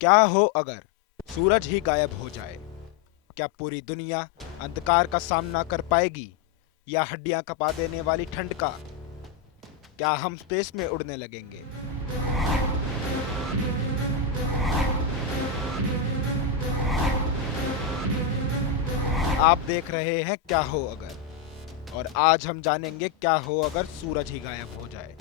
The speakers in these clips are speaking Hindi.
क्या हो अगर सूरज ही गायब हो जाए? क्या पूरी दुनिया अंधकार का सामना कर पाएगी, या हड्डियां कपा देने वाली ठंड का? क्या हम स्पेस में उड़ने लगेंगे? आप देख रहे हैं क्या हो अगर, और आज हम जानेंगे क्या हो अगर सूरज ही गायब हो जाए।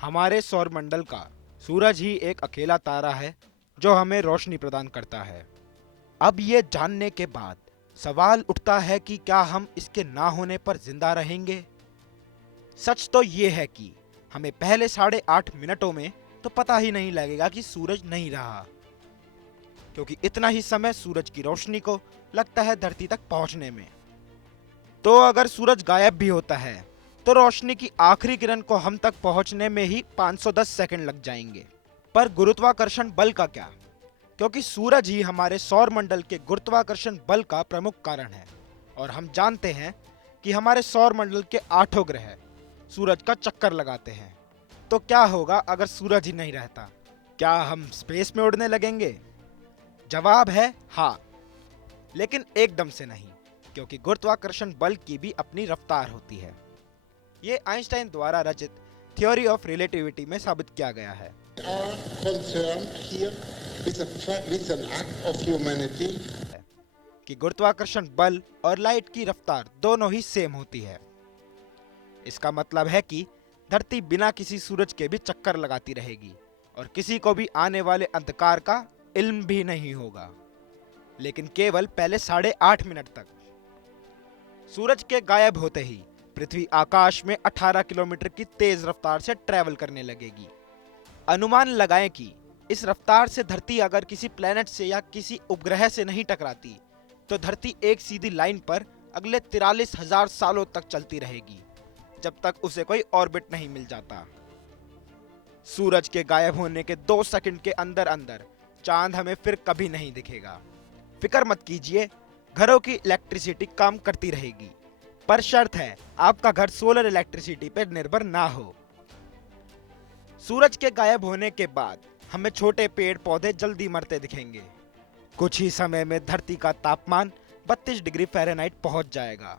हमारे सौरमंडल का सूरज ही एक अकेला तारा है जो हमें रोशनी प्रदान करता है। अब ये जानने के बाद सवाल उठता है कि क्या हम इसके ना होने पर जिंदा रहेंगे? सच तो ये है कि हमें पहले 8.5 मिनटों में तो पता ही नहीं लगेगा कि सूरज नहीं रहा, क्योंकि इतना ही समय सूरज की रोशनी को लगता है धरती तक पहुंचने में। तो अगर सूरज गायब भी होता है तो रोशनी की आखिरी किरण को हम तक पहुंचने में ही 510 सेकंड लग जाएंगे। पर गुरुत्वाकर्षण बल का क्या? क्योंकि सूरज ही हमारे सौर मंडल के गुरुत्वाकर्षण बल का प्रमुख कारण है, और हम जानते हैं कि हमारे सौर मंडल के 8 ग्रह सूरज का चक्कर लगाते हैं। तो क्या होगा अगर सूरज ही नहीं रहता? क्या हम स्पेस में उड़ने लगेंगे? जवाब है हाँ, लेकिन एकदम से नहीं, क्योंकि गुरुत्वाकर्षण बल की भी अपनी रफ्तार होती है। ये आइंस्टाइन द्वारा रचित थ्योरी ऑफ रिलेटिविटी में साबित किया गया है are concerned here with an act of humanity. कि गुरुत्वाकर्षण बल और लाइट की रफ्तार दोनों ही सेम होती है। इसका मतलब है कि धरती बिना किसी सूरज के भी चक्कर लगाती रहेगी, और किसी को भी आने वाले अंधकार का इल्म भी नहीं होगा, लेकिन केवल पहले 8.5 मिनट तक। सूरज के गायब होते ही पृथ्वी आकाश में 18 किलोमीटर की तेज रफ्तार से ट्रैवल करने लगेगी। अनुमान लगाएं कि इस रफ्तार से धरती अगर किसी प्लेनेट से या किसी उपग्रह से नहीं टकराती तो धरती एक सीधी लाइन पर अगले 43,000 सालों तक चलती रहेगी, जब तक उसे कोई ऑर्बिट नहीं मिल जाता। सूरज के गायब होने के 2 सेकंड के अंदर अंदर चांद हमें फिर कभी नहीं दिखेगा। फिक्र मत कीजिए, घरों की इलेक्ट्रिसिटी काम करती रहेगी, पर शर्त है आपका घर सोलर इलेक्ट्रिसिटी पर निर्भर ना हो। सूरज के गायब होने के बाद हमें छोटे पेड़ पौधे जल्दी मरते दिखेंगे। कुछ ही समय में धरती का तापमान 32 डिग्री फ़ारेनहाइट पहुंच जाएगा।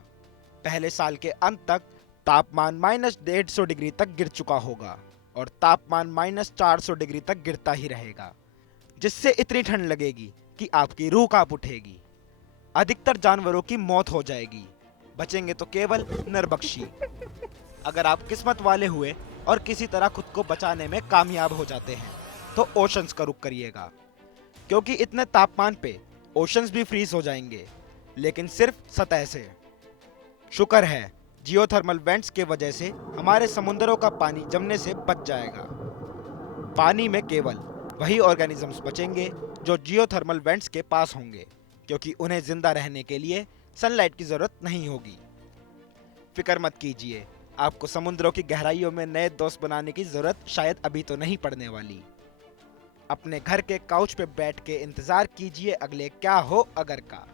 पहले साल के अंत तक तापमान -150 डिग्री तक गिर चुका होगा, और तापमान -400 डिग्री तक गिरता ही रहेगा, जिससे इतनी ठंड लगेगी कि आपकी रूह कांप उठेगी। अधिकतर जानवरों की मौत हो जाएगी, बचेंगे तो केवल नरबख्शी। अगर आप किस्मत वाले हुए और किसी तरह खुद को बचाने में कामयाब हो जाते हैं तो ओशंस का रुख करिएगा, क्योंकि इतने तापमान पे ओशंस भी फ्रीज हो जाएंगे, लेकिन सिर्फ सतह से। शुक्र है जियोथर्मल वेंट्स के वजह से हमारे समुद्रों का पानी जमने से बच जाएगा। पानी में केवल वही ऑर्गेनिजम्स बचेंगे जो जियोथर्मल वेंट्स के पास होंगे, क्योंकि उन्हें जिंदा रहने के लिए सनलाइट की जरूरत नहीं होगी। फिक्र मत कीजिए, आपको समुद्रों की गहराइयों में नए दोस्त बनाने की जरूरत शायद अभी तो नहीं पड़ने वाली। अपने घर के काउच पे बैठ के इंतजार कीजिए अगले क्या हो अगर का।